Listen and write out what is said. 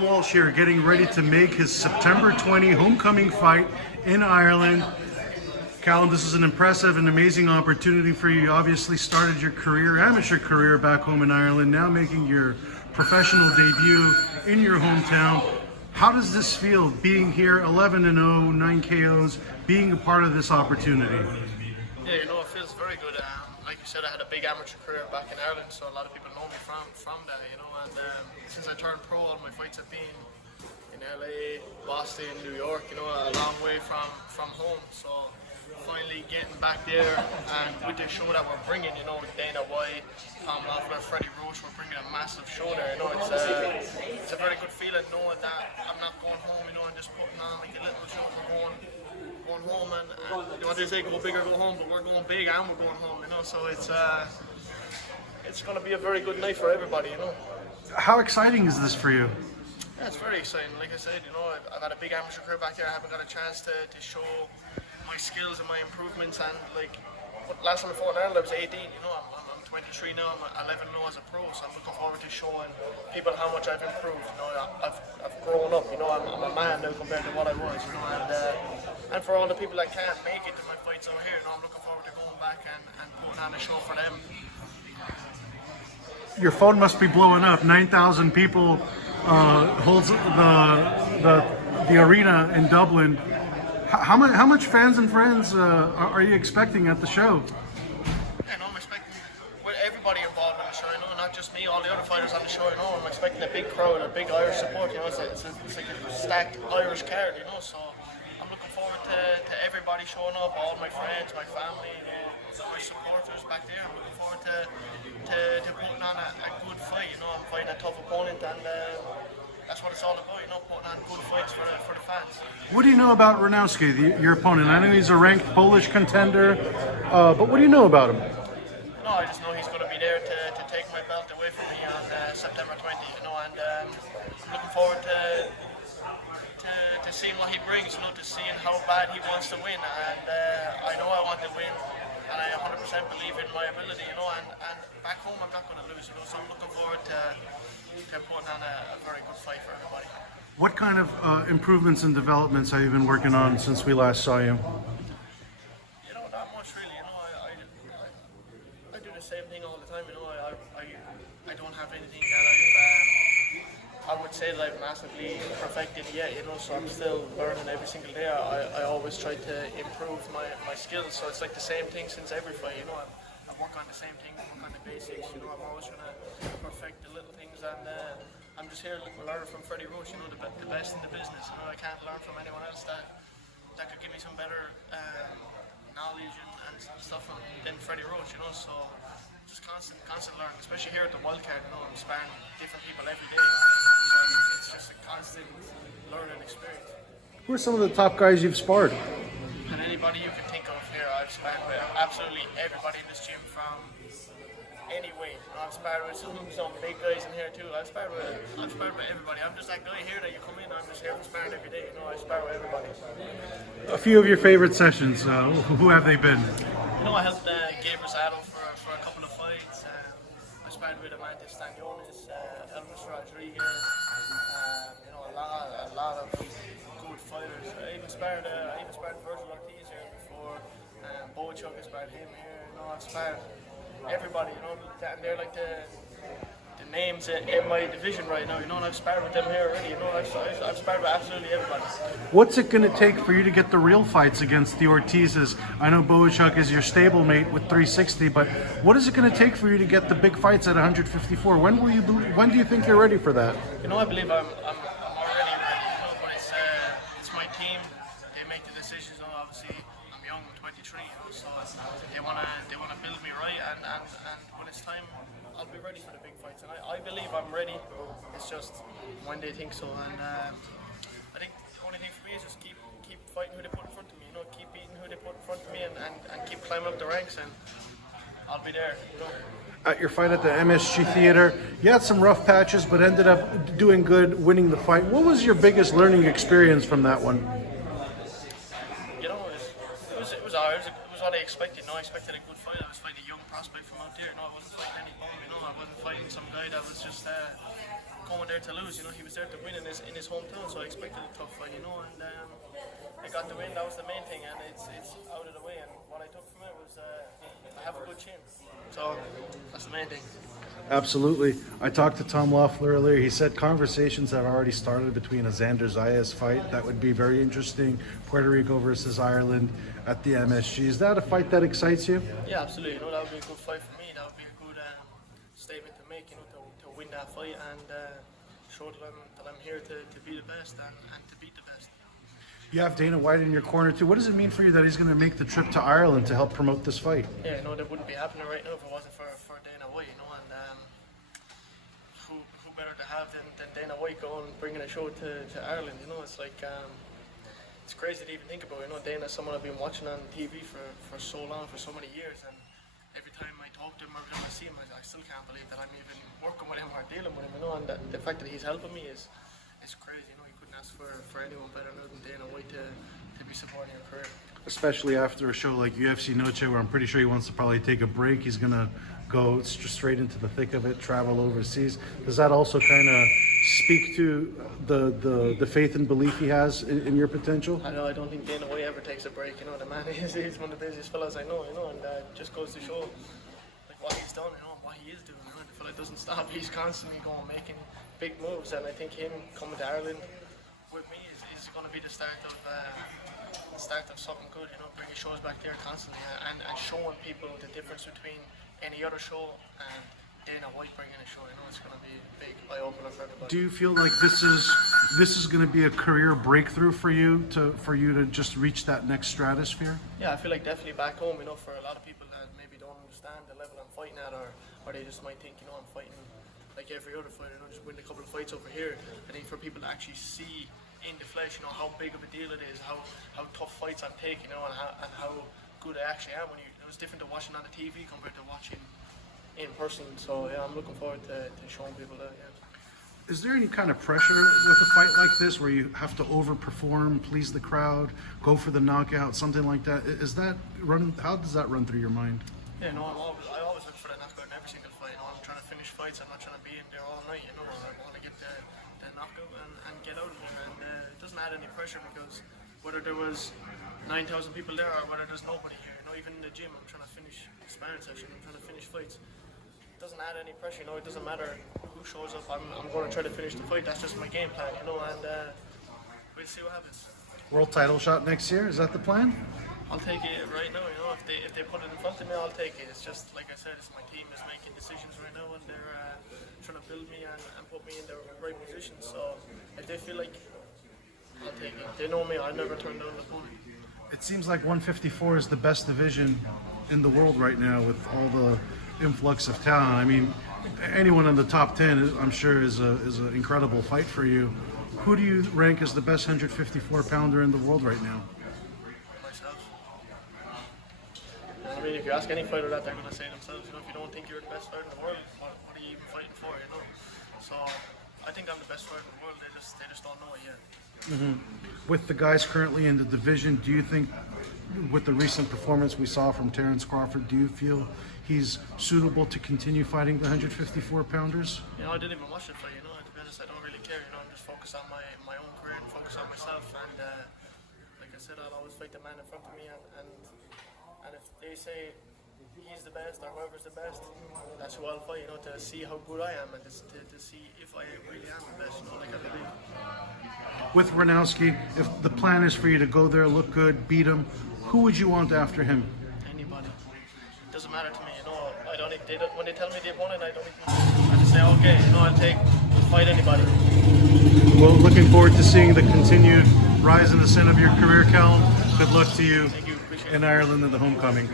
Callum Walsh here, getting ready to make his September 20 homecoming fight in Ireland. Callum, this is an impressive and amazing opportunity for you. You obviously started your career, amateur career, back home in Ireland, now making your professional debut in your hometown. How does this feel, being here 11-0, 9 KOs, being a part of this opportunity? Yeah, you know, it feels very good. Like you said, I had a big amateur career back in Ireland, so a lot of people know me from that, you know. And since I turned pro, all my fights have been in LA, Boston, New York, you know, a long way from home. So finally getting back there, and with the show that we're bringing, you know, with Dana White, Tom Loeffler, Freddie Roach, we're bringing a massive show there. You know, it's a very good feeling knowing that I'm not going home, you know, and just putting on like a little show for going home, and you know, they say go big or go home, but we're going big and we're going home, you know. So it's going to be a very good night for everybody, you know. How exciting is this for you? Yeah, it's very exciting. Like I said, you know, I've had a big amateur career back there. I haven't got a chance to show my skills and my improvements, and like last time I fought in Ireland I was 18, you know. I'm 23 now, I'm 11 now as a pro, so I'm looking forward to showing people how much I've improved, you know. I've grown up, you know. I'm a man now compared to what I was, you know, and for all the people that can't make it to my fights over here, you know, I'm looking forward to going back and putting on a show for them. Your phone must be blowing up. 9,000 people holds the arena in Dublin. How much fans and friends are you expecting at the show? Yeah, no, I'm expecting everybody involved in the show, you know, not just me, all the other fighters on the show, you know. I'm expecting a big crowd, a big Irish support, you know. It's like a stacked Irish card, you know, so I'm looking forward to everybody showing up, all my friends, my family, my supporters back there. I'm looking forward to putting on a good fight, you know. I'm fighting a tough opponent, and that's what it's all about, you know, putting on good fights for the fans. What do you know about Ranowski, your opponent? I know he's a ranked Polish contender, but what do you know about him? No, I just know he's going to be there to take my belt away from me on September 20, you know, and I'm looking forward to seeing what he brings, you know, to seeing how bad he wants to win, and I know I want to win, and I 100% believe in my ability, you know, and back home I'm not going to lose, you know, so I'm looking forward to putting on a very good fight for everybody. What kind of improvements and developments have you been working on since we last saw you? You know, not much really, you know. I do the same thing all the time, you know. I don't have anything that I would say that I've massively perfected yet, you know, so I'm still learning every single day. I always try to improve my skills, so it's like the same thing since every fight, you know. I work on the same thing, I work on the basics, you know. I'm always trying to perfect the little things, and I'm just here learning from Freddie Roach, you know, the best in the business. You know, I can't learn from anyone else that could give me some better knowledge and stuff than Freddie Roach, you know, so just constant learning, especially here at the Wildcard, you know. I'm sparring different people every day, so it's just a constant learning experience. Who are some of the top guys you've sparred? And anybody you can think of here, I've sparred with absolutely everybody in this gym from any weight. You know, I've sparred with some big guys in here too. I've sparred with everybody. I'm just that guy here that you come in, I'm just here for sparring every day, you know. I spar with everybody. A few of your favorite sessions, who have they been? You know, I helped Gabe Rosado for a couple of fights. I sparred with Amanda Stanionis, Elvis Rodriguez, you know, a lot of good fighters. I even sparred Virgil Ortiz here before. Bochuk, I sparred him here. You know, I've sparred everybody, you know, and they're like the names in my division right now, you know, and I've sparred with them here already, you know. I've sparred with absolutely everybody. What's it going to take for you to get the real fights against the Ortizes? I know Bochuk is your stablemate with 360, but what is it going to take for you to get the big fights at 154? When do you think you're ready for that? You know, I believe I'm already ready, you know, but it's my team. They make the decisions, you know. Obviously I'm young, I'm 23, you know, so they wanna build me right, and when it's time, I'll be ready for the big fights, and I believe I'm ready. It's just when they think so, and I think the only thing for me is just keep fighting who they put in front of me, you know, keep beating who they put in front of me, and keep climbing up the ranks, and I'll be there, you know. At your fight at the MSG Theater, you had some rough patches, but ended up doing good, winning the fight. What was your biggest learning experience from that one? You know, it was what expected. I expected a good fight. I was fighting a young prospect from out there. I wasn't fighting any bum. I wasn't fighting some guy that was just going there to lose. He was there to win in his hometown. So I expected a tough fight. And I got the win. That was the main thing, and it's out of the way. And what I took from it was I have a good chin. So that's the main thing. Absolutely. I talked to Tom Loeffler earlier. He said conversations have already started between a Xander Zayas fight. That would be very interesting. Puerto Rico versus Ireland at the MSG. Is that a fight that excites you? Yeah, absolutely. That would be a good fight for me. That would be a good statement to make, to win that fight and show that I'm here to be the best and to beat the best. You have Dana White in your corner too. What does it mean for you that he's going to make the trip to Ireland to help promote this fight? Yeah, that wouldn't be happening right now if it wasn't for Dana White, and who better to have than Dana White going and bringing a show to Ireland? It's like it's crazy to even think about. Dana's someone I've been watching on TV for so long, for so many years, and every time I talk to him, every time I see him, I still can't believe that I'm even working with him or dealing with him. And that the fact that he's helping me is crazy. He couldn't ask for anyone better than Dana White to be supporting your career. Especially after a show like UFC Noche, where I'm pretty sure he wants to probably take a break. He's going to go straight into the thick of it, travel overseas. Does that also kind of speak to the faith and belief he has in your potential? I don't think Dana White ever takes a break. The man he's one of the busiest fellas I know, and just goes to show like what he's done, what he is doing. The fella doesn't stop. He's constantly going, making big moves, and I think him coming to Ireland with me is going to be the start of something good. Bringing shows back there constantly and showing people the difference between any other show and Dana White bringing a show. It's going to be a big eye opener for everybody. Do you feel like this is going to be a career breakthrough for you to just reach that next stratosphere? Yeah, I feel like definitely back home. For a lot of people that maybe don't understand the level I'm fighting at, or they just might think I'm fighting like every other fighter, just win a couple of fights over here. I think for people to actually see in the flesh, how big of a deal it is, how tough fights I'm taking, and how good I actually am. It's different to watching on the TV compared to watching in person. So yeah, I'm looking forward to showing people that. Yeah. Is there any kind of pressure with a fight like this, where you have to overperform, please the crowd, go for the knockout, something like that? Is that run? How does that run through your mind? Yeah, I always look for the knockout in every single fight. I'm trying to finish fights. I'm not trying to be in there all night. I want to get the knockout and get out of there. And it doesn't add any pressure, because whether there was 9,000 people there or whether there's nobody here, even in the gym, I'm trying to finish the sparring session. I'm trying to finish fights. It doesn't add any pressure. It doesn't matter who shows up. I'm going to try to finish the fight. That's just my game plan. And we'll see what happens. World title shot next year. Is that the plan? I'll take it right now. If they put it in front of me, I'll take it. It's just like I said, it's my team is making decisions right now, and they're trying to build me and put me in the right position. So if they feel like, I'll take it. They know me. I never turn down the opponent. It seems like 154 is the best division in the world right now, with all the influx of talent. I mean, anyone in the top 10, I'm sure, is an incredible fight for you. Who do you rank as the best 154 pounder in the world right now? Myself. If you ask any fighter that, they're going to say themselves. If you don't think you're the best fighter in the world, what are you even fighting for? So I think I'm the best fighter in the world. They just don't know it yet. Mm-hmm. With the guys currently in the division, do you think, with the recent performance we saw from Terence Crawford, do you feel he's suitable to continue fighting the 154 pounders? I didn't even watch the fight. To be honest, I don't really care. I'm just focused on my own career and focus on myself. And like I said, I'll always fight the man in front of me. And if they say he's the best or whoever's the best, that's who I'll fight. To see how good I am and to see if I really am the best. Like I believe. With Ranowski, if the plan is for you to go there, look good, beat him, who would you want after him? Anybody. It doesn't matter to me. I don't. When they tell me the opponent, I don't even. I just say, okay, I'll fight anybody. Well, looking forward to seeing the continued rise and ascent of your career, Callum. Good luck to you Thank you. Appreciate it. in Ireland in the homecoming.